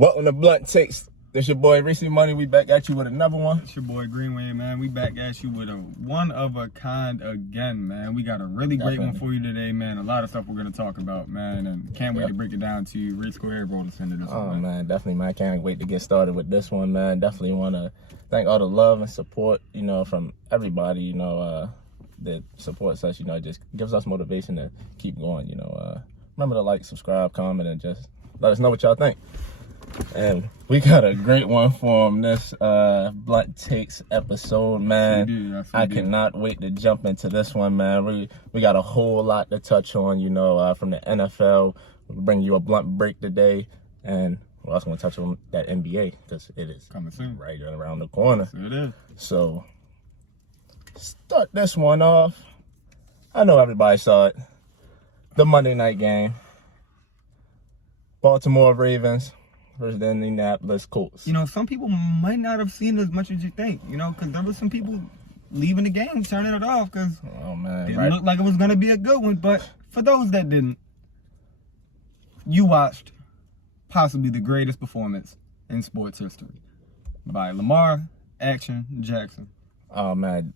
Welcome to BluntTakes. This your boy ReeceMoney. We back at you with another one. It's your boy Greenway, man. We back at you with a one of a kind again, man. We got a really great one for you today, man. A lot of stuff we're gonna talk about, man, and can't wait to break it down to you. Reece, go ahead, roll us into this one. Man, definitely, man. Can't wait to get started with this one, man. Definitely want to thank all the love and support, from everybody, that supports us. It just gives us motivation to keep going. Remember to like, subscribe, comment, and just let us know what y'all think. And we got a great one from this BluntTakes episode, man. Yes, I cannot wait to jump into this one, man. We got a whole lot to touch on, from the NFL. We'll bring you a blunt break today, and we're also going to touch on that NBA because it is coming soon, right around the corner. Yes, it is. So, start this one off. I know everybody saw it. The Monday night game. Baltimore Ravens versus the Indianapolis Colts. Some people might not have seen as much as you think, because there were some people leaving the game, turning it off, because it didn't look like it was going to be a good one. But for those that didn't, you watched possibly the greatest performance in sports history by Lamar Action Jackson. Oh, man.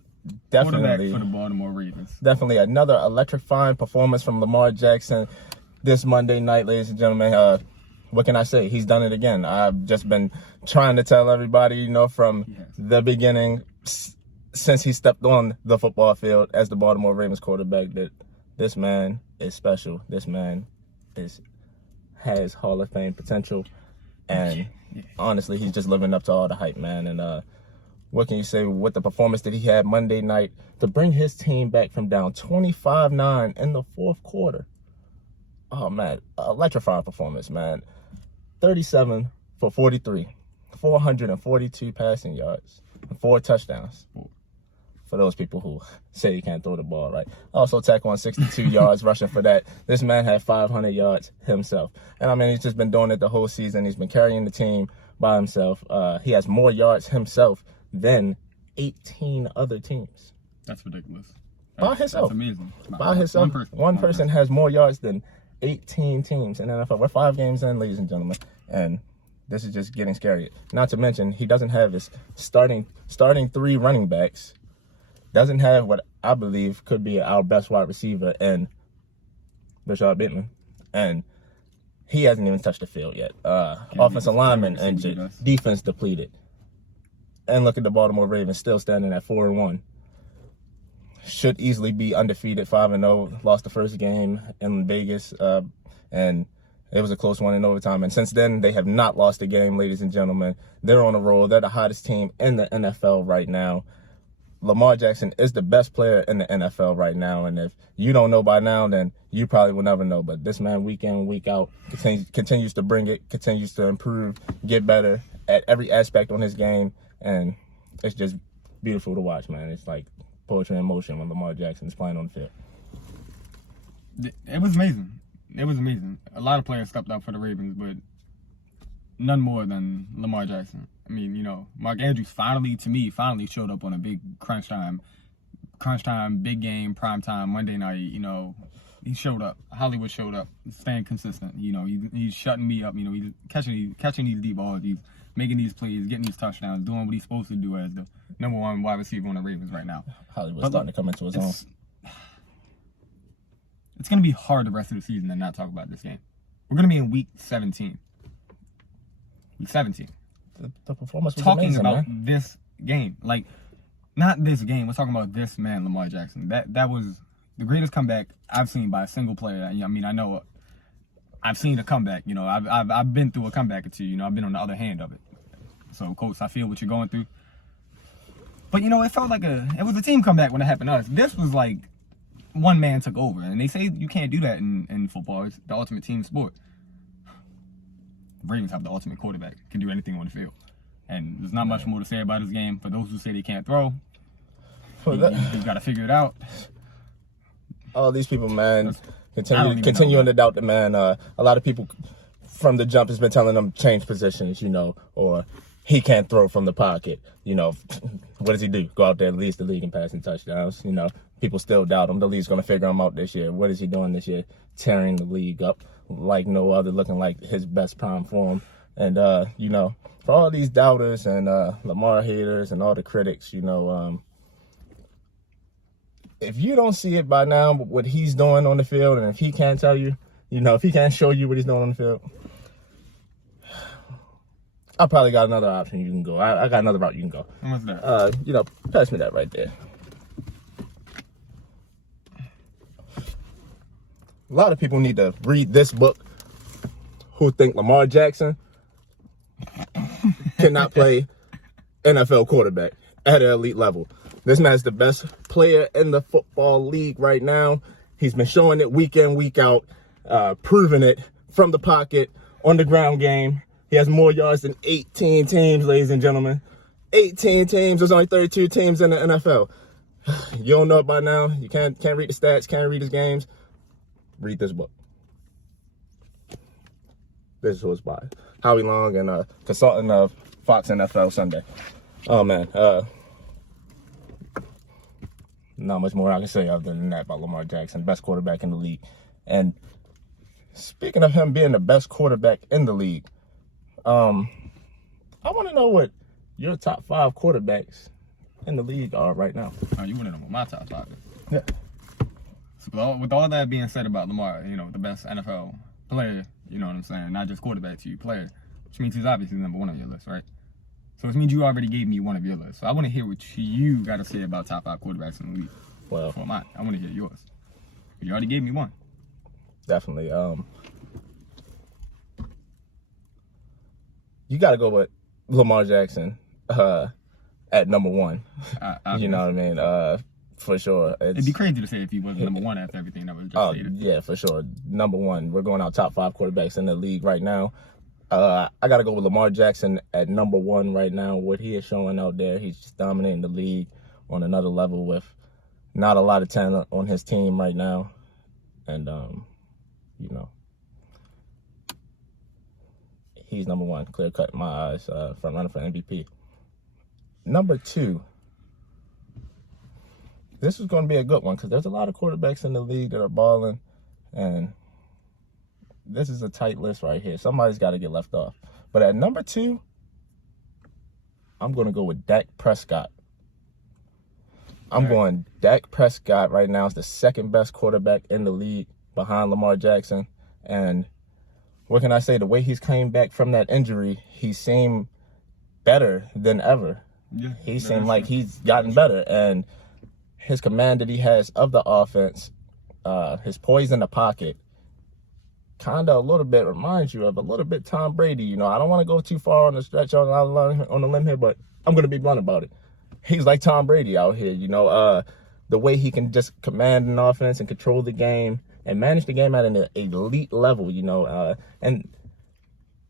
Definitely. Quarterback for the Baltimore Ravens. Definitely another electrifying performance from Lamar Jackson this Monday night, ladies and gentlemen. What can I say? He's done it again. I've just been trying to tell everybody, from the beginning, since he stepped on the football field as the Baltimore Ravens quarterback, that this man is special. This man has Hall of Fame potential. And honestly, he's just living up to all the hype, man. And what can you say with the performance that he had Monday night to bring his team back from down 25-9 in the fourth quarter? Oh, man, electrifying performance, man. 37 for 43, 442 passing yards, and 4 touchdowns. For those people who say you can't throw the ball, right? Also tack on 62 yards rushing for that. This man had 500 yards himself. And, he's just been doing it the whole season. He's been carrying the team by himself. He has more yards himself than 18 other teams. That's ridiculous. By himself. That's amazing. By himself. One person has more yards than 18 teams in the NFL. We're 5 games in, ladies and gentlemen, and this is just getting scary. Not to mention, he doesn't have his starting 3 running backs. Doesn't have what I believe could be our best wide receiver in Rashad Bateman, and he hasn't even touched the field yet. Offensive lineman injured, defense depleted, and look at the Baltimore Ravens still standing at 4-1. Should easily be undefeated, 5-0. Lost the first game in Vegas, and it was a close one in overtime. And since then, they have not lost a game, ladies and gentlemen. They're on a roll. They're the hottest team in the NFL right now. Lamar Jackson is the best player in the NFL right now. And if you don't know by now, then you probably will never know. But this man, week in, week out, continues to bring it, continues to improve, get better at every aspect on his game. And it's just beautiful to watch, man. It's like poetry in motion when Lamar Jackson is playing on the field. It was amazing. It was amazing. A lot of players stepped up for the Ravens, but none more than Lamar Jackson. Mark Andrews finally showed up on a big crunch time, big game, prime time, Monday night. He showed up. Hollywood showed up, staying consistent. He's shutting me up. He's catching these deep balls. He's making these plays, getting these touchdowns, doing what he's supposed to do as the number 1 wide receiver on the Ravens right now. Hollywood's starting to come into his own. It's going to be hard the rest of the season to not talk about this game. We're going to be in week 17. Week 17. The performance was talking amazing, about man. this game. Not this game. We're talking about this man, Lamar Jackson. That was the greatest comeback I've seen by a single player. I know I've seen a comeback. I've been through a comeback or two. I've been on the other hand of it. So, Coach, I feel what you're going through. But, it felt like it was a team comeback when it happened to us. This was like one man took over. And they say you can't do that in football. It's the ultimate team sport. The Ravens have the ultimate quarterback. Can do anything on the field. And there's not much more to say about this game. For those who say they can't throw, you've got to figure it out. All these people, man, continuing to doubt the man. A lot of people from the jump has been telling them change positions, or he can't throw from the pocket. What does he do? Go out there, leads the league in passing touchdowns. People still doubt him. The league's going to figure him out this year. What is he doing this year? Tearing the league up like no other, looking like his best prime form. And, you know, for all these doubters and Lamar haters and all the critics, you know, if you don't see it by now, what he's doing on the field, and if he can't tell you, you know, if he can't show you what he's doing on the field, I probably got another option you can go. I got another route you can go. What's that? You know, pass me that right there. A lot of people need to read this book who think Lamar Jackson cannot play NFL quarterback at an elite level. This man's the best player in the football league right now. He's been showing it week in, week out, proving it from the pocket, on the ground game. He has more yards than 18 teams, ladies and gentlemen. 18 teams. There's only 32 teams in the NFL. You don't know it by now. You can't read the stats, can't read his games. Read this book. This is who it's by. Howie Long and consultant of Fox NFL Sunday. Oh, man. Not much more I can say other than that about Lamar Jackson, best quarterback in the league. And speaking of him being the best quarterback in the league, I want to know what your top 5 quarterbacks in the league are right now. Oh, you want to know what my top 5 is? Yeah. So with all that being said about Lamar, you know, the best NFL player, you know what I'm saying, not just quarterback to you, player, which means he's obviously number 1 on your list, right? So it means you already gave me one of your lists. So I want to hear what you got to say about top 5 quarterbacks in the league. Well, I want to hear yours. You already gave me one. Definitely. You got to go with Lamar Jackson at number 1. You know what I mean? For sure. It'd be crazy to say if he wasn't number 1 after everything that was just stated. Yeah, for sure. Number 1. We're going out top 5 quarterbacks in the league right now. I got to go with Lamar Jackson at number 1 right now. What he is showing out there, he's just dominating the league on another level with not a lot of talent on his team right now. And, you know, he's number 1, clear cut in my eyes, front runner for MVP. Number 2. This is going to be a good one because there's a lot of quarterbacks in the league that are balling, and this is a tight list right here. Somebody's got to get left off. But at number 2, I'm going to go with Dak Prescott. I'm going Dak Prescott right now is the second best quarterback in the league behind Lamar Jackson. And what can I say? The way he's came back from that injury, he seemed better than ever. Yeah, he seemed like he's gotten better. And his command that he has of the offense, his poise in the pocket, kind of a little bit reminds you of a little bit Tom Brady. You know, I don't want to go too far on the stretch on the limb here, but I'm going to be blunt about it. He's like Tom Brady out here, you know, the way he can just command an offense and control the game and manage the game at an elite level, you know. And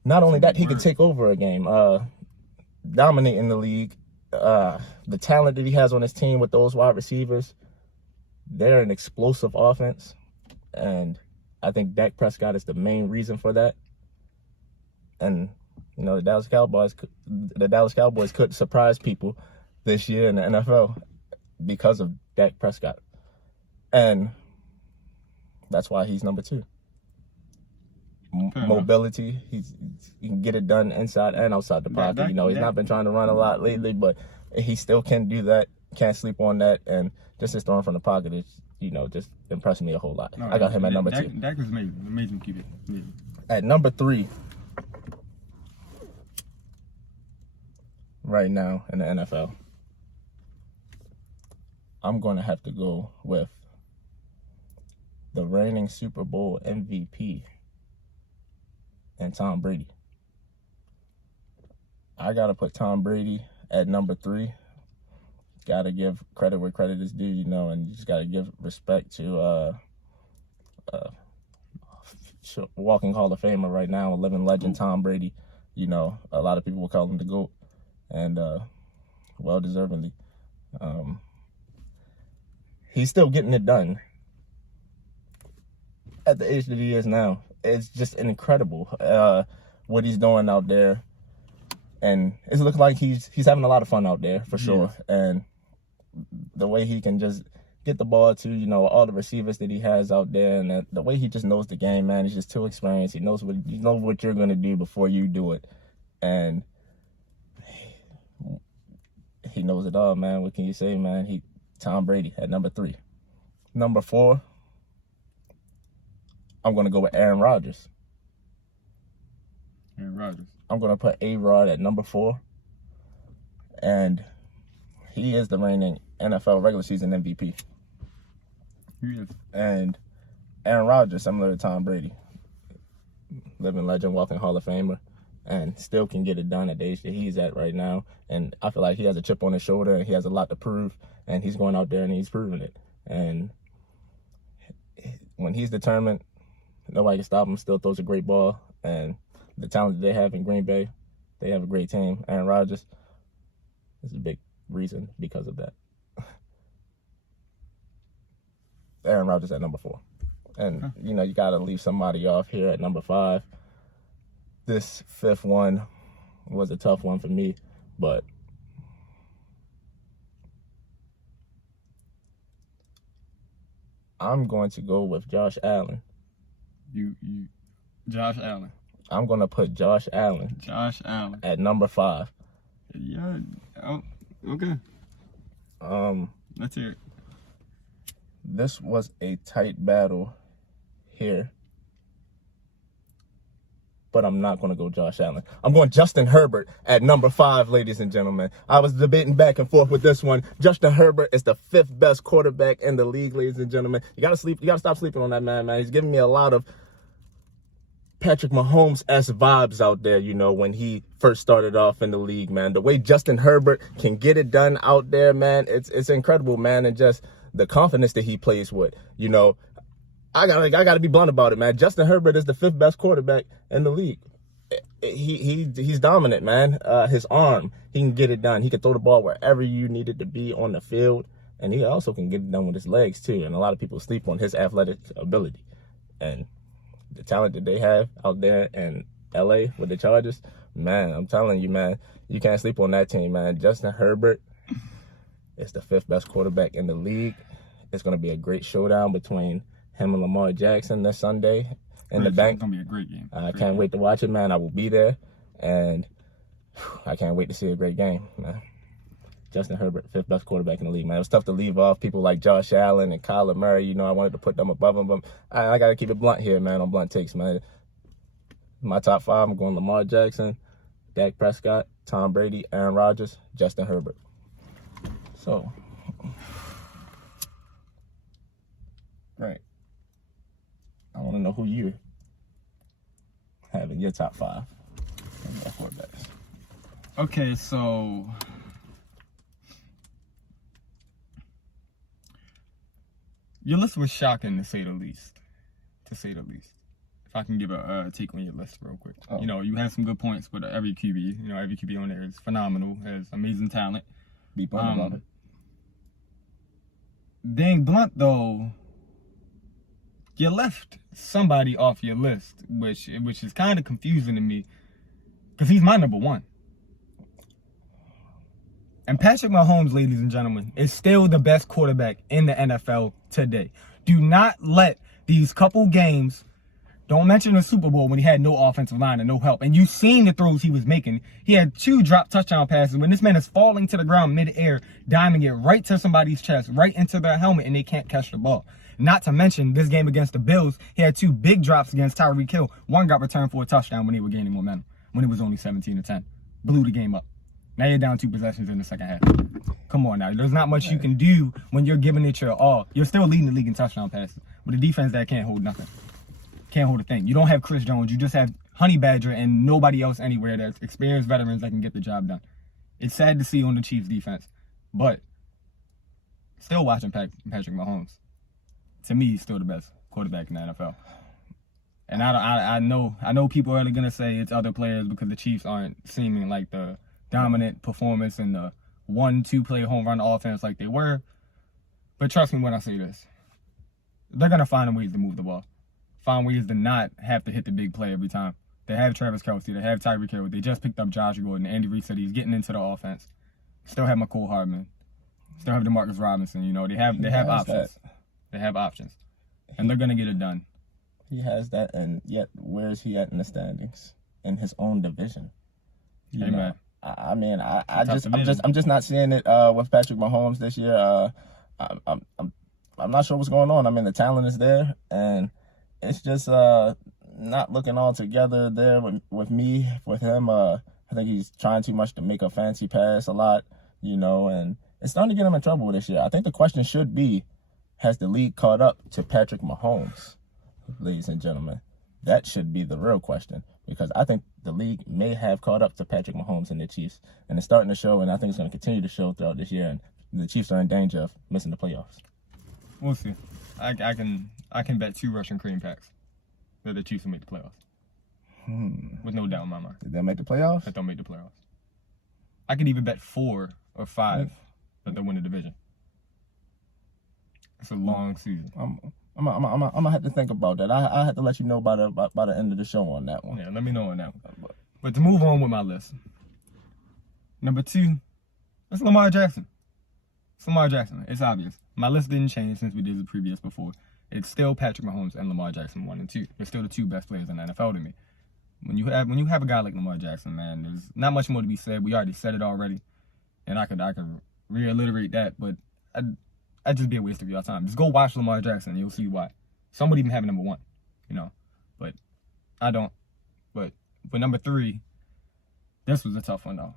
not only that, he can take over a game, dominate in the league. The talent that he has on his team with those wide receivers, they're an explosive offense. And I think Dak Prescott is the main reason for that. And, you know, the Dallas Cowboys could surprise people this year in the NFL because of Dak Prescott. And that's why he's number 2. Mobility, he can get it done inside and outside the pocket. You know, he's not been trying to run a lot lately, but he still can do that. Can't sleep on that. And just his throwing from the pocket is, you know, just impressed me a whole lot. I got him at number 2. Dak is amazing QB. Yeah. At number 3, right now in the NFL, I'm going to have to go with the reigning Super Bowl MVP and Tom Brady. I got to put Tom Brady at number 3. Got to give credit where credit is due, you know, and you just got to give respect to walking Hall of Famer right now, a living legend, Tom Brady. You know, a lot of people will call him the GOAT, and well-deservedly. He's still getting it done at the age that he is now. It's just incredible what he's doing out there. And it looks like he's having a lot of fun out there, for sure. And the way he can just get the ball to, you know, all the receivers that he has out there, and the way he just knows the game, man, he's just too experienced. He knows what you're going to do before you do it. and he knows it all, man. What can you say, man? Tom Brady at number 3. Number 4, I'm going to go with Aaron Rodgers. Aaron Rodgers. I'm going to put A-Rod at number 4. And he is the reigning NFL regular season MVP. He is. And Aaron Rodgers, similar to Tom Brady, living legend, walking Hall of Famer, and still can get it done at the age that he's at right now. And I feel like he has a chip on his shoulder, and he has a lot to prove, and he's going out there and he's proving it. And when he's determined, nobody can stop him. Still throws a great ball, and the talent that they have in Green Bay, they have a great team. Aaron Rodgers is a big reason because of that. Aaron Rodgers at number 4. And, you got to leave somebody off here at number 5. This 5th one was a tough one for me, but I'm going to go with Josh Allen. Josh Allen. I'm going to put Josh Allen. Josh Allen. At number 5. Yeah. Oh, okay. Let's hear it. This was a tight battle here, but I'm not going to go Josh Allen. I'm going Justin Herbert at number 5, ladies and gentlemen. I was debating back and forth with this one. Justin Herbert is the 5th best quarterback in the league, ladies and gentlemen. You got to stop sleeping on that man. He's giving me a lot of Patrick Mahomes-esque vibes out there, when he first started off in the league, man. The way Justin Herbert can get it done out there, man, it's incredible, man. And just the confidence that he plays with, I gotta be blunt about it, man. Justin Herbert is the 5th best quarterback in the league. He's dominant, man. His arm, he can get it done. He can throw the ball wherever you need it to be on the field, and he also can get it done with his legs too. And a lot of people sleep on his athletic ability and the talent that they have out there in LA with the Chargers. Man, I'm telling you, man, you can't sleep on that team, man. Justin Herbert is the 5th best quarterback in the league. It's gonna be a great showdown between him and Lamar Jackson this Sunday in the bank. It's going to be a great game. I can't wait to watch it, man. I will be there, and I can't wait to see a great game, man. Justin Herbert, 5th best quarterback in the league, man. It was tough to leave off people like Josh Allen and Kyler Murray. I wanted to put them above him, but I got to keep it blunt here, man, on BluntTakes, man. My top 5, I'm going Lamar Jackson, Dak Prescott, Tom Brady, Aaron Rodgers, Justin Herbert. So, right. I want to know who you have in your top 5 quarterbacks. Okay, so your list was shocking, to say the least. If I can give a take on your list real quick. Oh. You had some good points, but every QB, every QB on there is phenomenal, has amazing talent. Be blunt about it. Being blunt, though, you left somebody off your list, which is kind of confusing to me, because he's my number 1. And Patrick Mahomes, ladies and gentlemen, is still the best quarterback in the NFL today. Do not let these couple games, don't mention the Super Bowl when he had no offensive line and no help, and you've seen the throws he was making. He had 2 drop touchdown passes when this man is falling to the ground mid-air, diming it right to somebody's chest, right into their helmet, and they can't catch the ball. Not to mention, this game against the Bills, he had 2 big drops against Tyreek Hill. One got returned for a touchdown when they were gaining momentum, when it was only 17-10. Blew the game up. Now you're down 2 possessions in the second half. Come on now. There's not much you can do when you're giving it your all. You're still leading the league in touchdown passes. With a defense that can't hold nothing. Can't hold a thing. You don't have Chris Jones. You just have Honey Badger and nobody else anywhere that's experienced veterans that can get the job done. It's sad to see on the Chiefs defense. But still watching Patrick Mahomes. To me, he's still the best quarterback in the NFL. And I know people are gonna say it's other players because the Chiefs aren't seeming like the dominant performance in the 1-2 play home run offense like they were. But trust me when I say this. They're gonna find ways to move the ball. Find ways to not have to hit the big play every time. They have Travis Kelce, they have Tyreek Hill, they just picked up Josh Gordon. Andy Reid said he's getting into the offense. Still have McCole Hardman. Still have DeMarcus Robinson. They have options. They have options. And they're gonna get it done. He has that, and yet where is he at in the standings? In his own division. You Hey, know, man. I'm just not seeing it with Patrick Mahomes this year. I'm not sure what's going on. I mean, the talent is there, and it's just not looking all together there with him. I think he's trying too much to make a fancy pass a lot, you know, and it's starting to get him in trouble this year. I think the question should be, has the league caught up to Patrick Mahomes, ladies and gentlemen? That should be the real question, because I think the league may have caught up to Patrick Mahomes and the Chiefs, and it's starting to show, and I think it's going to continue to show throughout this year, and the Chiefs are in danger of missing the playoffs. We'll see. I can bet 2 Russian cream packs that the Chiefs will make the playoffs. With no doubt in my mind. Did they make the playoffs? That they'll make the playoffs. I could even bet 4 or 5 that they'll win the division. It's a long season. I'm gonna have to think about that. I have to let you know by the end of the show on that one. Yeah, let me know on that one. But to move on with my list, number 2, it's Lamar Jackson. It's Lamar Jackson. It's obvious. My list didn't change since we did the previous before. It's still Patrick Mahomes and Lamar Jackson 1 and 2. They're still the 2 best players in the NFL to me. When you have a guy like Lamar Jackson, man, there's not much more to be said. We already said it already, and I could reiterate that, but I'd just be a waste of your time. Just go watch Lamar Jackson, and you'll see why. Some would even have number 1, you know, but I don't. But for number 3, this was a tough one though.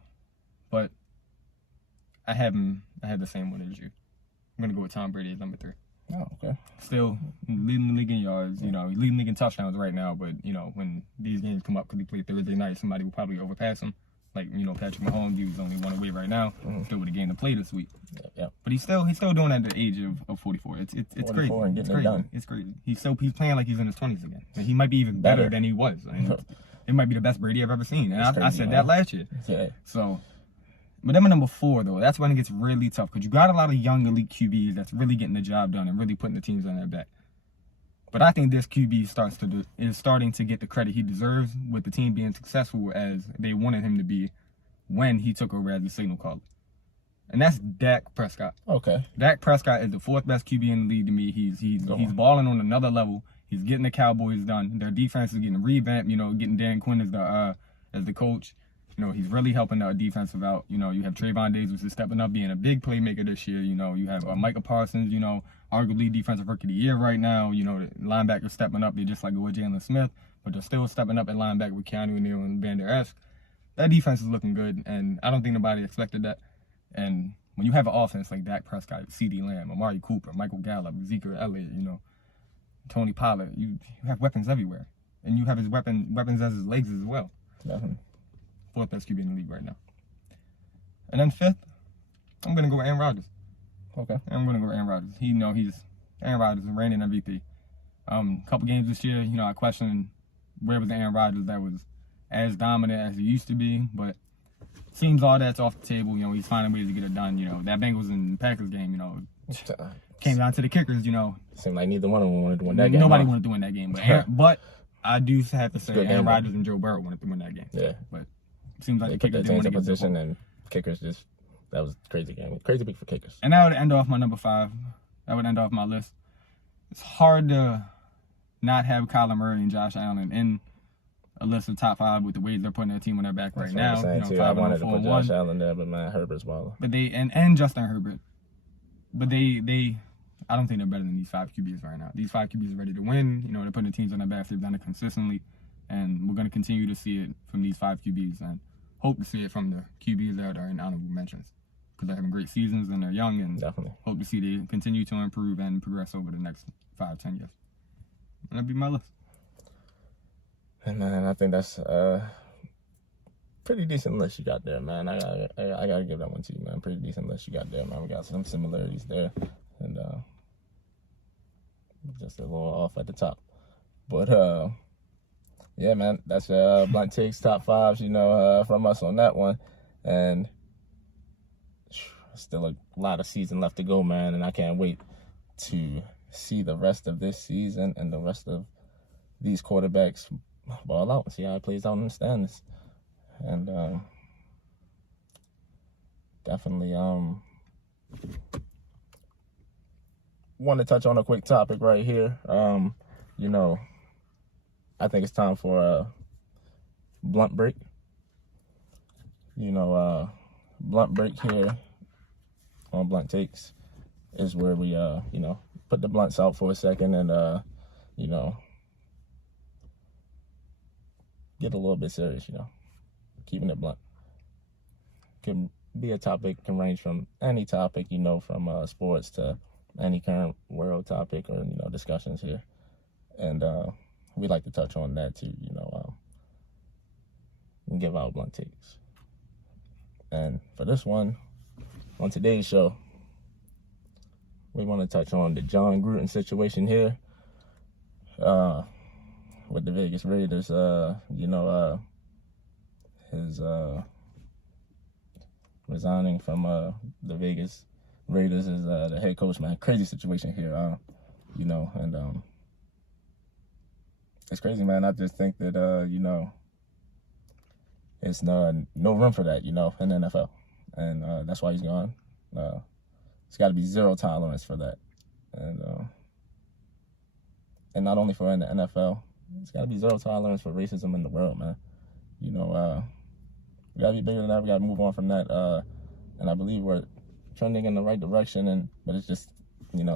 But I had the same one as you. I'm gonna go with Tom Brady as number 3. Oh, okay. Still leading the league in yards, you know, leading the league in touchdowns right now. But you know, when these games come up, because he played Thursday night, somebody will probably overpass him. Like, you know, Patrick Mahomes, he's only 1 away right now. Still with a game to play this week. Yeah. But he's still doing that at the age of 44. It's 44 crazy. and getting It's it crazy. done. It's crazy. He's playing like he's in his 20s again. And he might be even better than he was. I mean, it might be the best Brady I've ever seen. And I said that last year. Yeah. So, but then my number 4 though, that's when it gets really tough, because you got a lot of young elite QBs that's really getting the job done and really putting the teams on their back. But I think this QB is starting to get the credit he deserves, with the team being successful as they wanted him to be when he took over as the signal caller. And that's Dak Prescott. Okay. Dak Prescott is the 4th best QB in the league to me. He's balling on another level. He's getting the Cowboys done. Their defense is getting revamped, you know, getting Dan Quinn as the coach. You know, he's really helping our defensive out. You know, you have Trayvon Diggs, which is stepping up, being a big playmaker this year. You know, you have Micah Parsons, you know, arguably defensive rookie of the year right now. You know, the linebackers stepping up. They're just like with Jalen Smith, but they're still stepping up at linebacker with Keanu O'Neal and Van Der Esch. That defense is looking good, and I don't think nobody expected that. And when you have an offense like Dak Prescott, CeeDee Lamb, Amari Cooper, Michael Gallup, Ezekiel Elliott, you know, Tony Pollard, you have weapons everywhere. And you have his weapons as his legs as well. Definitely. 4th best QB in the league right now. And then 5th, I'm going to go with Aaron Rodgers. Okay. I'm going to go with Aaron Rodgers. Aaron Rodgers, reigning MVP. Couple games this year, you know, I questioned where was the Aaron Rodgers that was as dominant as he used to be, but seems all that's off the table. You know, he's finding ways to get it done. You know, that Bengals and Packers game, you know, came down to the kickers, you know. Seemed like neither one of them wanted to win that game. Nobody wanted to win that game. But I do have to say Aaron Rodgers and Joe Burrow wanted to win that game. Yeah. But it seems like they the put kickers their didn't teams want in to get position, and kickers that was a crazy game. Crazy week for kickers. And that would end off my number 5. That would end off my list. It's hard to not have Kyler Murray and Josh Allen in a list of top 5 with the way they're putting their team on their back right now. You know, 5 I wanted to put Josh Allen there, but man, Herbert's balling. But they and Justin Herbert. But they I don't think they're better than these 5 QBs right now. These 5 QBs are ready to win. You know, they're putting the teams on their back. They've done it consistently, and we're going to continue to see it from these 5 QBs, and hope to see it from the QBs that are in honorable mentions, because they're having great seasons and they're young, and definitely hope to see they continue to improve and progress over the next 5-10 years. And that'd be my list. And man, I think that's pretty decent list you got there, man. I gotta give that one to you, man. Pretty decent list you got there, man. We got some similarities there, and just a little off at the top. But yeah, man, that's BluntTakes top 5s, you know, from us on that one, and still a lot of season left to go, man. And I can't wait to see the rest of this season and the rest of these quarterbacks ball out and see how it plays out in the standings. And definitely want to touch on a quick topic right here. You know, I think it's time for a blunt break. Blunt break here on BluntTakes is where we, put the blunts out for a second and, get a little bit serious, keeping it blunt. Can be a topic, can range from any topic, from sports to any current world topic or, discussions here. And we like to touch on that too, and give out blunt takes. And for this one, on today's show, we want to touch on the Jon Gruden situation here with the Vegas Raiders. His resigning from the Vegas Raiders as the head coach, man. Crazy situation here, and it's crazy, man. I just think that, it's no room for that, in the NFL. And that's why he's gone. It's got to be zero tolerance for that. And not only for in the NFL, it's got to be zero tolerance for racism in the world, man. We got to be bigger than that. We got to move on from that. And I believe we're trending in the right direction. But it's just,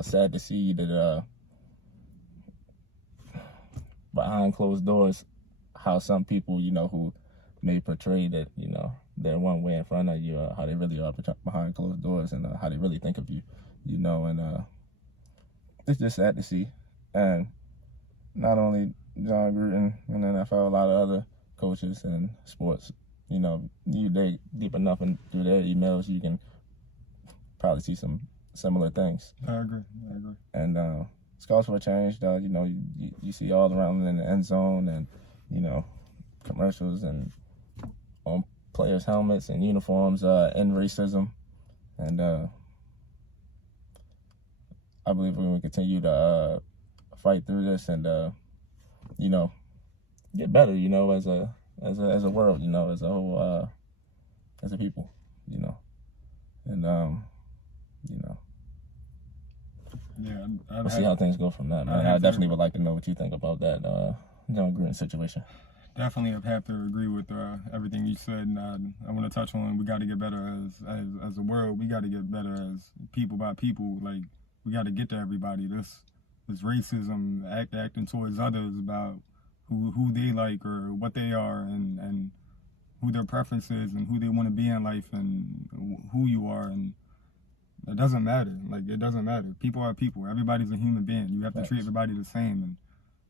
sad to see that behind closed doors, how some people, who may portray that, they're one way in front of you, how they really are behind closed doors and how they really think of you, and it's just sad to see. And not only Jon Gruden in the NFL, a lot of other coaches and sports, you dig deep enough into their emails, you can probably see some similar things. I agree. And it's calls for a change, you see all around in the end zone and, commercials and on players' helmets and uniforms and racism. And I believe we're going to continue to fight through this and, get better, as a world, as a whole, as a people, and, Yeah, we'll see how things go from that, man. I definitely would like to know what you think about that Jon Gruden situation. Definitely have to agree with everything you said. And I want to touch on we got to get better as a world. We got to get better as people by people. Like, we got to get to everybody. This racism, acting towards others about who they like or what they are and who their preference is and who they want to be in life and who you are. And it doesn't matter. Like, it doesn't matter. People are people. Everybody's a human being. You have to treat everybody the same. And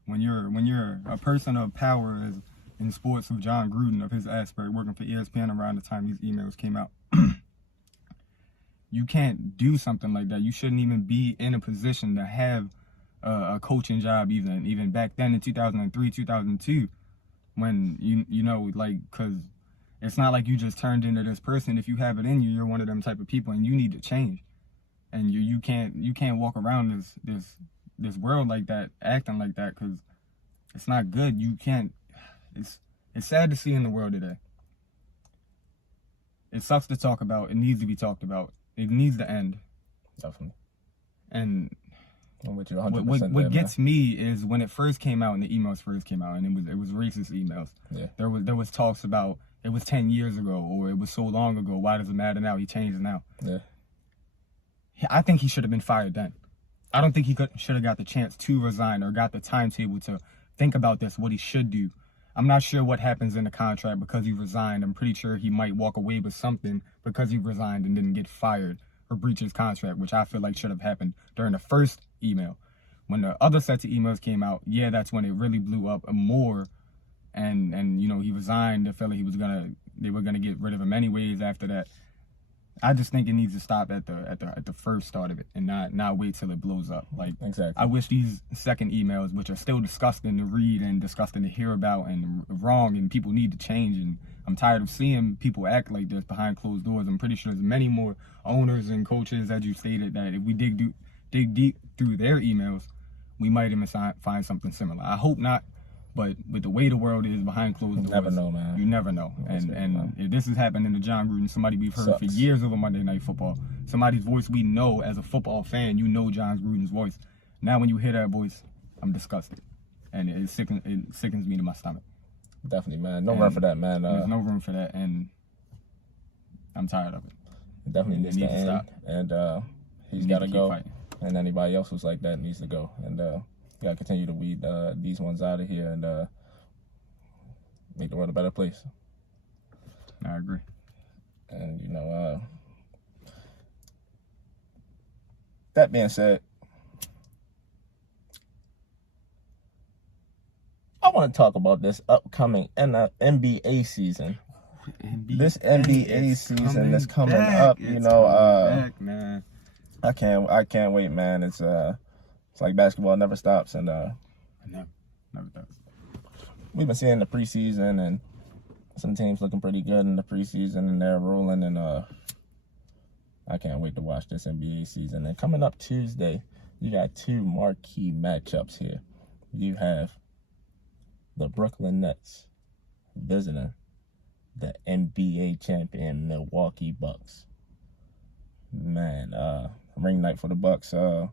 when you're a person of power, as in sports, with Jon Gruden of his aspect, working for ESPN around the time these emails came out, you can't do something like that. You shouldn't even be in a position to have a coaching job, even back then in 2003, 2002, when because it's not like you just turned into this person. If you have it in you, you're one of them type of people, and you need to change. And you can't walk around this world like that, acting like that, because it's not good. You can't. It's sad to see in the world today. It sucks to talk about. It needs to be talked about. It needs to end. Definitely. And I'm with you 100%. What gets me is when it first came out and the emails first came out, and it was racist emails. Yeah. There was talks about it was 10 years ago or it was so long ago. Why does it matter now? He changed it now. Yeah. I think he should have been fired then. I don't think he should have got the chance to resign or got the timetable to think about this, what he should do. I'm not sure what happens in the contract because he resigned. I'm pretty sure he might walk away with something because he resigned and didn't get fired or breach his contract, which I feel like should have happened during the first email. When the other sets of emails came out, yeah, that's when it really blew up more. And he resigned. I felt like they were gonna get rid of him anyways after that. I just think it needs to stop at the first start of it and not wait till it blows up. Like, exactly. I wish these second emails, which are still disgusting to read and disgusting to hear about and wrong, and people need to change. And I'm tired of seeing people act like this behind closed doors. I'm pretty sure there's many more owners and coaches, as you stated, that if we dig deep through their emails, we might even find something similar. I hope not. But with the way the world is behind closed doors, you never know, man. You never know. And if this has happened in the Jon Gruden, somebody we've heard for years over Monday Night Football, somebody's voice we know as a football fan, Jon Gruden's voice. Now when you hear that voice, I'm disgusted. And it sickens me to my stomach. Definitely, man. No room for that, man. There's no room for that. And I'm tired of it. It definitely needs to end. Stop. And he's got to go. Fighting. And anybody else who's like that needs to go. And got to continue to weed these ones out of here and make the world a better place. I agree. And, that being said, I want to talk about this upcoming NBA season. This NBA season is coming up. Back, man. I can't wait, man. It's like basketball never stops, and never does. We've been seeing the preseason and some teams looking pretty good in the preseason, and they're rolling. And I can't wait to watch this NBA season. And coming up Tuesday, you got two marquee matchups here. You have the Brooklyn Nets visiting the NBA champion Milwaukee Bucks. Man, ring night for the Bucks. Who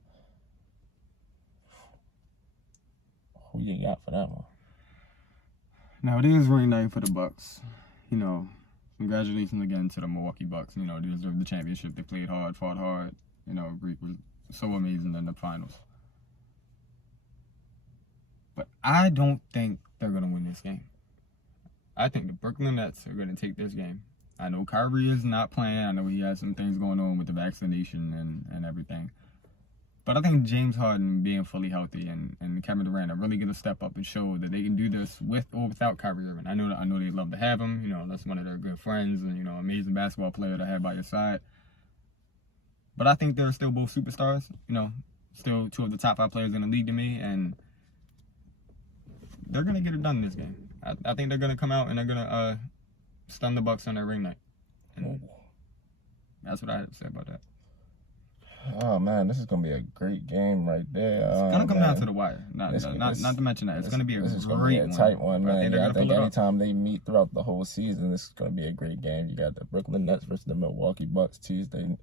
you got for that one? Now, it is ring night for the Bucks. Congratulations again to the Milwaukee Bucks. They deserve the championship. They played hard, fought hard. Greek was so amazing in the finals. But I don't think they're going to win this game. I think the Brooklyn Nets are going to take this game. I know Kyrie is not playing. I know he has some things going on with the vaccination and everything. But I think James Harden being fully healthy and Kevin Durant are really going to step up and show that they can do this with or without Kyrie Irving. I know they'd love to have him. That's one of their good friends and, amazing basketball player to have by your side. But I think they're still both superstars. Still two of the top 5 players in the league to me. And they're going to get it done in this game. I think they're going to come out and they're going to stun the Bucks on their ring night. And that's what I have to say about that. Oh man, this is gonna be a great game right there. It's gonna come down to the wire. Not to mention that it's gonna be a tight one, man. I think anytime they meet throughout the whole season, this is gonna be a great game. You got the Brooklyn Nets versus the Milwaukee Bucks Tuesday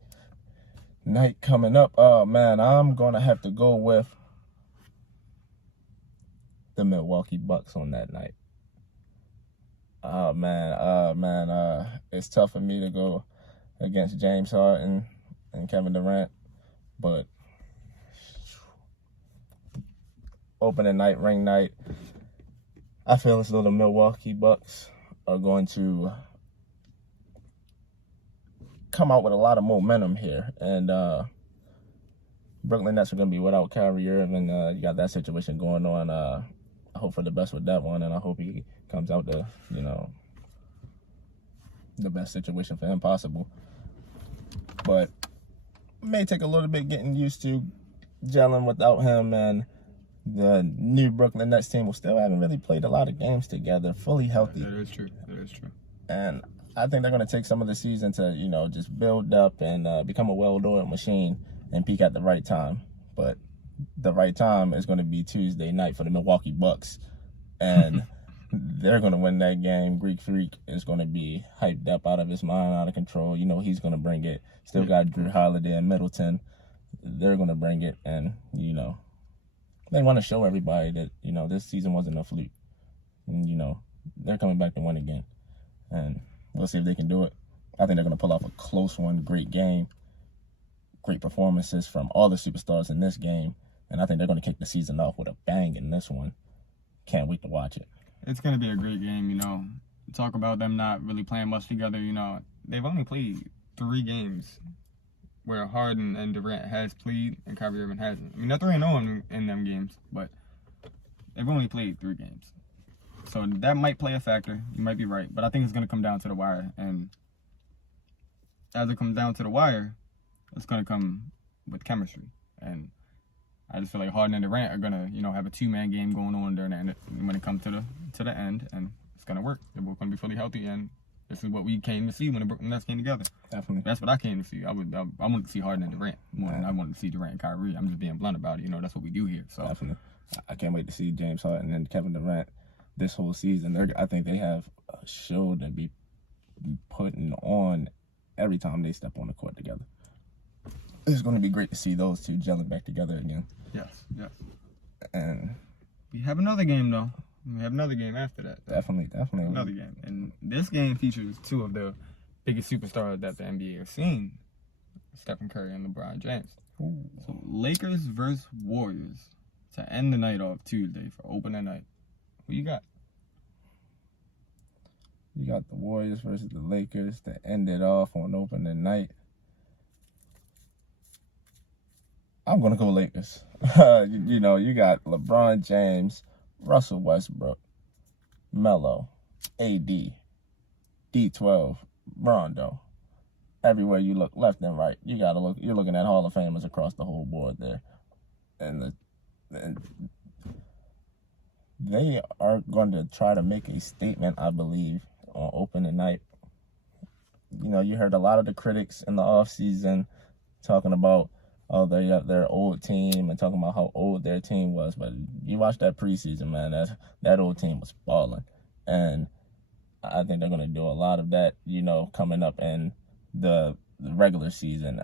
night coming up. Oh man, I'm gonna have to go with the Milwaukee Bucks on that night. Oh man, it's tough for me to go against James Harden and Kevin Durant. But opening night, ring night, I feel as though the Milwaukee Bucks are going to come out with a lot of momentum here. And Brooklyn Nets are going to be without Kyrie Irving. You got that situation going on. I hope for the best with that one, and I hope he comes out to, the best situation for him possible. But may take a little bit getting used to gelling without him, and the new Brooklyn Nets team will still haven't really played a lot of games together, fully healthy. That is true. And I think they're going to take some of the season to, just build up and become a well-oiled machine and peak at the right time. But the right time is going to be Tuesday night for the Milwaukee Bucks. And they're going to win that game. Greek Freak is going to be hyped up out of his mind, out of control. He's going to bring it. Still got Drew Holiday and Middleton. They're going to bring it. And, they want to show everybody that, this season wasn't a fluke. And, they're coming back to win again. And we'll see if they can do it. I think they're going to pull off a close one, great game. Great performances from all the superstars in this game. And I think they're going to kick the season off with a bang in this one. Can't wait to watch it. It's going to be a great game, Talk about them not really playing much together, They've only played 3 games where Harden and Durant has played and Kyrie Irving hasn't. I mean, they're 3-0 in them games, but they've only played 3 games. So that might play a factor. You might be right. But I think it's going to come down to the wire. And as it comes down to the wire, it's going to come with chemistry. And I just feel like Harden and Durant are gonna, have a 2-man game going on during the, when it comes to the end, and it's gonna work. They're both gonna be fully healthy, and this is what we came to see when the Brooklyn Nets came together. Definitely, that's what I came to see. I wanted to see Harden and Durant more than I wanted to see Durant and Kyrie. I'm just being blunt about it. That's what we do here. So definitely, I can't wait to see James Harden and Kevin Durant this whole season. I think they have a show to be putting on every time they step on the court together. It's going to be great to see those two gelling back together again. Yes. And we have another game, though. We have another game after that. Definitely. Another game. And this game features 2 of the biggest superstars that the NBA has seen, Stephen Curry and LeBron James. Ooh. So Lakers versus Warriors to end the night off Tuesday for opening night. Who you got? You got the Warriors versus the Lakers to end it off on opening night. I'm going to go Lakers. You know, you got LeBron James, Russell Westbrook, Melo, AD, D12, Rondo. Everywhere you look, left and right, you're looking at Hall of Famers across the whole board there. And they are going to try to make a statement, I believe, on opening night. You know, you heard a lot of the critics in the offseason talking about, oh, they got their old team and talking about how old their team was. But you watch that preseason, man, that old team was balling. And I think they're going to do a lot of that, you know, coming up in the regular season.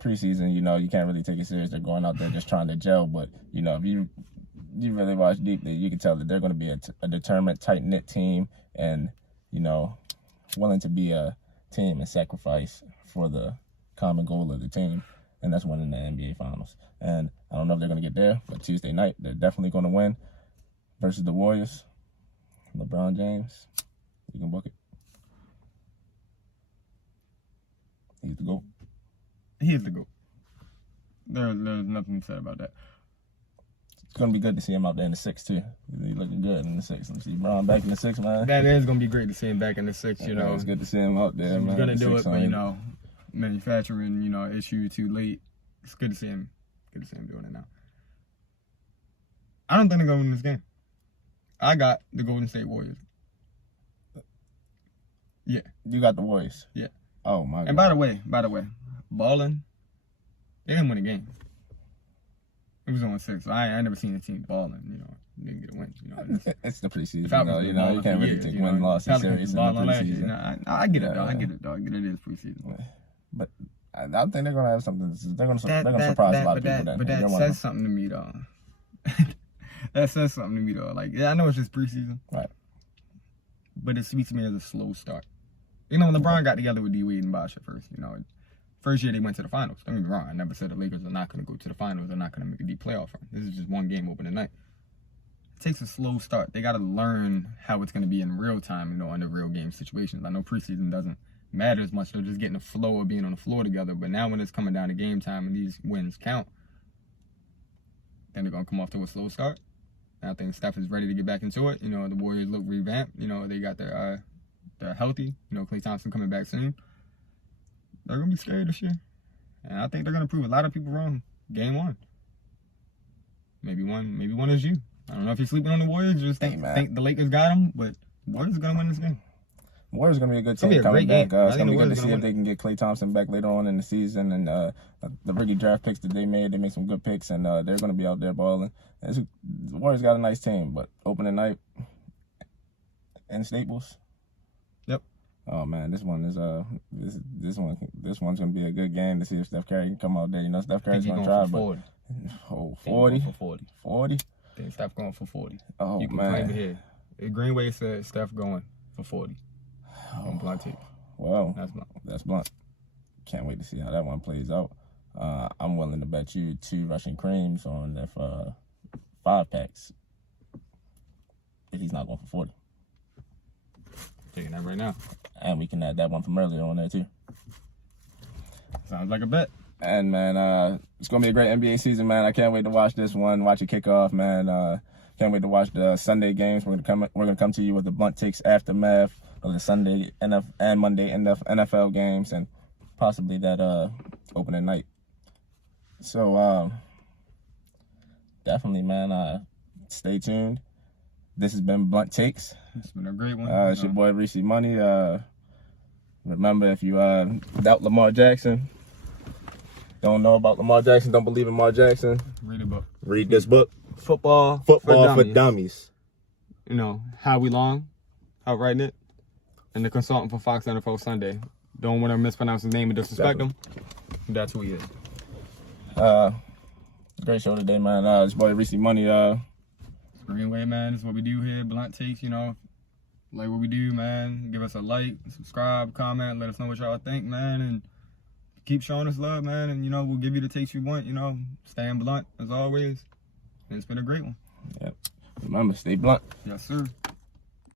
Preseason, you know, you can't really take it serious. They're going out there just trying to gel. But, you know, if you really watch deeply, you can tell that they're going to be a determined, tight-knit team and, you know, willing to be a team and sacrifice for the common goal of the team, and that's winning the NBA Finals. And I don't know if they're going to get there, but Tuesday night, they're definitely going to win versus the Warriors. LeBron James, you can book it. He's the GOAT. He is the GOAT. There's nothing said about that. It's going to be good to see him out there in the 6, too. He's looking good in the 6. Let's see Bron back in the 6, man. That is going to be great to see him back in the 6, you know. It's good to see him out there, man. He's going to do it, but, you know, manufacturing, you know, issue too late. It's good to see him. Good to see him doing it now. I don't think they're going to win this game. I got the Golden State Warriors. Yeah. You got the Warriors? Yeah. Oh, my God. And by the way, balling, they didn't win a game. It was on 6. So I never seen a team balling, you know. Didn't get a win, you know. It's the preseason, you know. You can't really take win-loss series in the preseason. You know, I get it, though. I get it, dog. It is preseason. But I think they're going to have something. They're going to surprise a lot of people. But that says something to me, though. That says something to me, though. Like, yeah, I know it's just preseason. Right. But it speaks to me as a slow start. You know, when LeBron got together with D-Wade and Bosh at first, you know, first year they went to the finals. Don't get me wrong. I never said the Lakers are not going to go to the finals. They're not going to make a deep playoff run. This is just one game opening night. It takes a slow start. They got to learn how it's going to be in real time, you know, under real game situations. I know preseason doesn't matter as much. They're just getting the flow of being on the floor together. But now when it's coming down to game time and these wins count, then they're going to come off to a slow start. And I think Steph is ready to get back into it. You know, the Warriors look revamped. You know, they got they're healthy. You know, Klay Thompson coming back soon. They're going to be scary this year. And I think they're going to prove a lot of people wrong. Game 1. Maybe one is you. I don't know if you're sleeping on the Warriors. Just think the Lakers got them, but the Warriors are going to win this game. Warriors going to be a good team coming back. It's going to be good to see if they can get Klay Thompson back later on in the season. And the rookie draft picks that they made some good picks, and they're going to be out there balling. The Warriors got a nice team, but opening night in Staples. Yep. Oh man, this one is this one's going to be a good game to see if Steph Curry can come out there. You know, Steph Curry's going to try, but 40. 40. I think Steph going for 40. Oh, you can claim it here. Greenway said Steph going for 40. On BluntTakes. Well, that's blunt. Can't wait to see how that one plays out. I'm willing to bet you 2 Russian creams on if 5 packs if he's not going for 40. Taking that right now. And we can add that one from earlier on there too. Sounds like a bet. And man, it's gonna be a great NBA season, man. I can't wait to watch this one, watch it kick off, man. Can't wait to watch the Sunday games. We're gonna come to you with the BluntTakes aftermath of the Sunday and Monday NFL games, and possibly that opening night. So definitely, man. Stay tuned. This has been BluntTakes. It's been a great one. It's your boy ReeceMoney. Remember, if you doubt Lamar Jackson, don't know about Lamar Jackson, don't believe in Lamar Jackson, read a book. Read this book. Football for Dummies. You know, Howie Long, out writing it, and the consultant for Fox NFL Sunday. Don't want to mispronounce his name and disrespect him. That's who he is. Great show today, man. It's boy ReeceMoney. Greenway, man. This is what we do here. BluntTakes, you know. like what we do, man. Give us a like, subscribe, comment, let us know what y'all think, man, and keep showing us love, man. And, you know, we'll give you the takes you want, you know, staying blunt as always. And it's been a great one. Yep. Remember, stay blunt. Yes, sir.